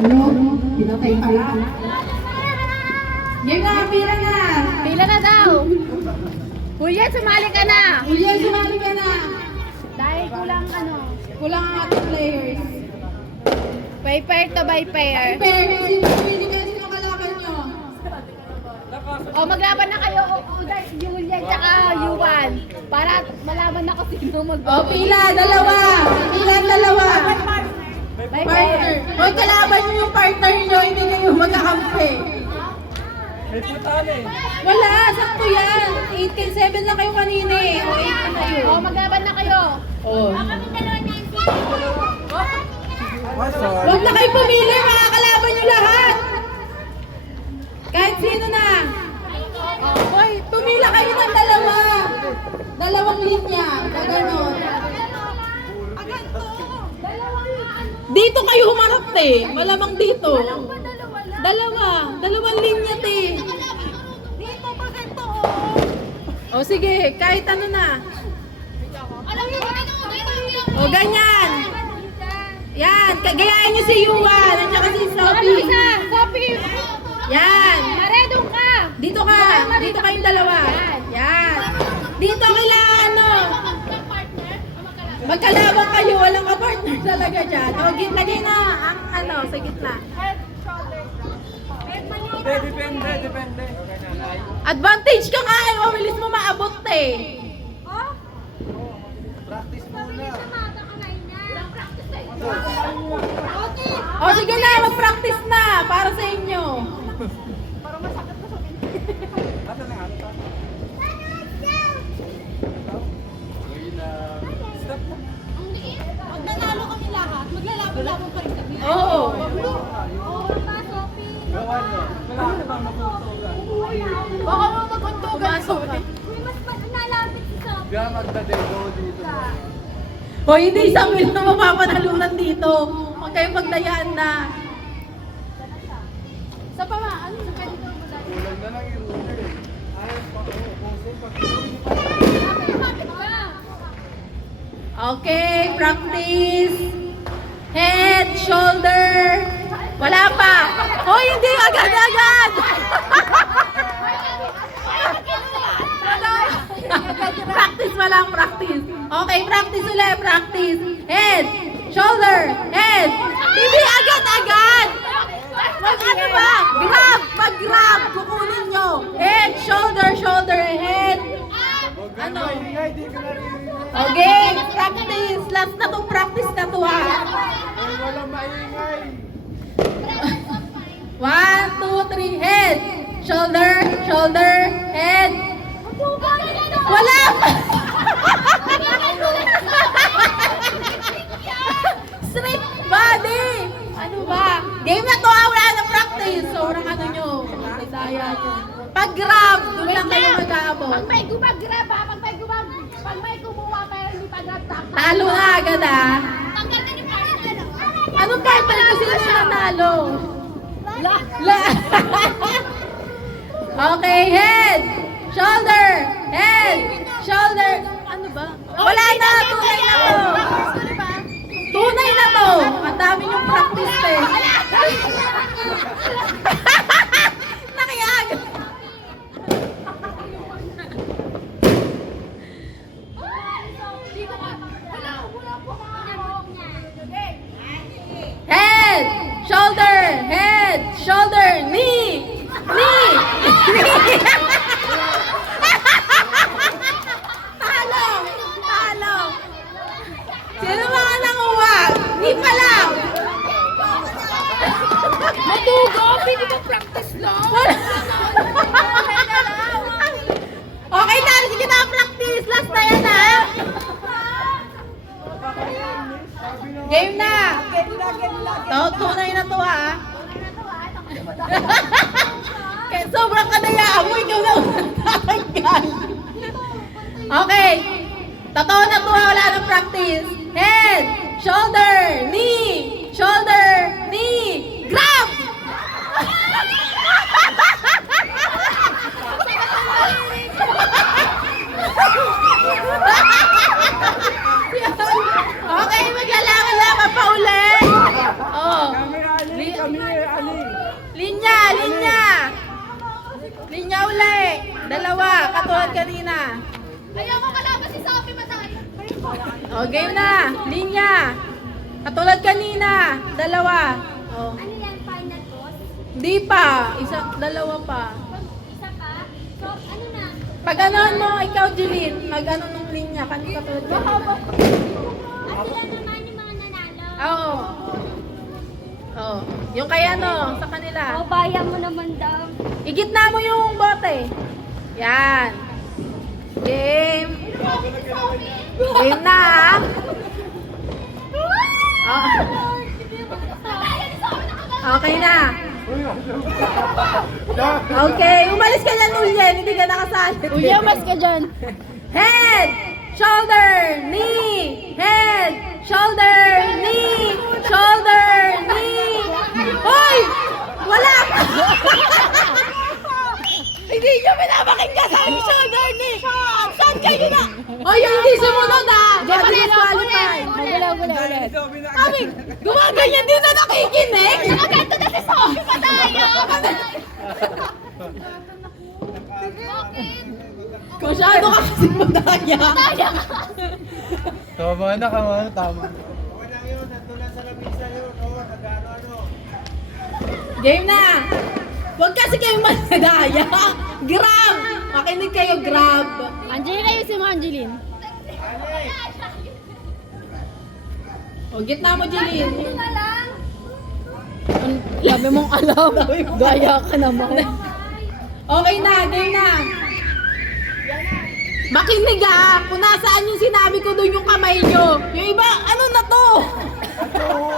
Ano? Pinatay pala. Game na, pila na. Pila na daw. Juliet, sumali ka na. Julian, sumali ka na. Dahil kulang ano. Kulang ang ating players. By pair to by pair. Pair, sino kalaban nyo? O maglaban na kayo, Juliet tsaka Yuan. Para malaman na kung sino mag- O, pila, dalawa. Pila, dalawa. By Partner. pair. O, kalaban nyo yung partner nyo, hindi kayo magkakampi. May putali. Wala, sakto yan. 8-7 lang kayo kanina eh. O, 8 na kayo. O maglaban na kayo. O. Masol. Huwag na kayo pumili, makakalaban nyo lahat. Kahit sino na. Hoy, pumila kayo ng dalawa. Dalawang linya. Na ganon. Dito kayo humarap te. Malamang dito. Dalawang linya te. O sige, kahit ano na. O ganyan. Yan, gayahin nyo si Yuan at saka si Sophie. Sophie. Yan. Maredong ka. Dito ka. Dito kayong dalawa. Yan. Dito kailangan ano. Magkalaban kayo. Walang ka-partner talaga dyan. O, lagay na ang ano, sa gitna. Depende. Advantage ka nga eh. Mabilis mo maabot eh. Practice muna. O, sige na. Mag-practice na. Para sa inyo. Asa na ata? Stop mo. Pag nanalo kami lahat, maglalaban-laban pa rin kami. Oo. Gawan nyo. Kailangan na ba makutugan? Baka mo maguntugan, Sophie. Kaya magdadego dito. O, hindi isang win na mapapanalunan dito. Huwag kayong magdayaan na. Sa pama, ano sa kanito mo dahil? Kulang na lang yung ruler eh. Ayaw pa ko. Okay, practice. Head, shoulder. Wala pa. Hoy, hindi agad-agad. Practice pa lang, practice. Okay, practice ulit, practice. Head, shoulder, head. Hindi agad-agad. Ano ba? Grab, pag-grab, kukunin nyo. Head, shoulder, shoulder, head. Huwag ka Ano? maingay, di ka narinig. Okay, practice. Last na tong practice na to ha. Huwag walang maingay. 1, 2, 3, head. Shoulder, shoulder, head. Wala pa! Straight body! Ano ba? Game na to ha, wala na practice. Sobrang ano nyo. Daya nyo. Pag-grab, doon lang kayo mag-aabot. Pag may gumag-grab ha, pag may kumuha pero hindi pa-grab tapos. Talo na agad ha. Tanggal na yung partner. Anong partner kasi na siya nanalo? La. Okay, head, shoulder, head, shoulder. Ano ba? Wala na, tunay na to. Tunay na to. Ang dami yung practice eh. Nakiag. Head, shoulder, knee, knee. Talo. Sino mga nanguha? Knee pa lang. Matugo, pili ka practice lang. Okay na, sige na practice. Last na yan ha. Game na. Tunay na to ha. Kaya sobrang kadayaan mo, ikaw na tatanggal. Okay. Totoo na to ha, wala nang practice. Head, shoulder, knee, grab! Okay, maglalaban-laban pa ulit. Oh. Dalawa, katulad kanina. Ayoko kalaban si Sophie Matay. O, game na. Linya. Katulad kanina. Dalawa. O. Ano yan, final boss? Hindi pa. Dalawa pa. Isa pa? So, ano na? Pag anoan mo, ikaw, Jeline, mag-ano nung linya. Kanina katulad kanina. At sila naman yung mga nanalo. Oo. Oo. Yung kaya no, sa kanila. O, bayan mo naman daw. Igitna mo yung bote. Yan. Game. Game na, ha? Oh. Okay na. Okay, umalis ka dyan, Ulyen. Hindi ka nakasali. Ulya, mas ka dyan. Head, shoulder, knee. Head, shoulder, knee. Shoulder, knee. Hoy! Wala ka! Hindi nyo pinapakinggan sa aking shoulder, knee. Saan kayo na? Hoy, yung hindi sumunod, ha? Baka disqualified. Ulit. Kami, gumaganyan din na nakikinig. Nakaganto na si Sophie Matay. Masyado ka kasi madaya. Tama na, tama. Okay lang yun, nandun lang sa lamisa yun. Oo, nag-ano-ano. Game na. Huwag kasi kayong madaya. Grab. Makinig kayo, grab. Angeline, ayusin mo, Angeline. O, gitna mo, Jeline. Sabi mong alam. Gaya ka naman. Okay na, game na. Makinig ha, kung nasaan yung sinabi ko doon yung kamay nyo. Yung iba, ano na to?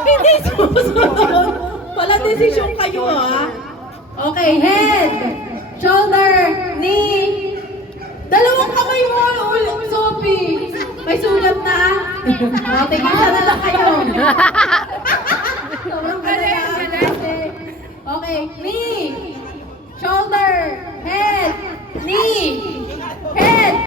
Hindi susunod. Pala desisyon kayo ha. Okay, head, shoulder, knee. Dalawang kamay mo, Sophie. May sulat na. O, tingin na lang kayo.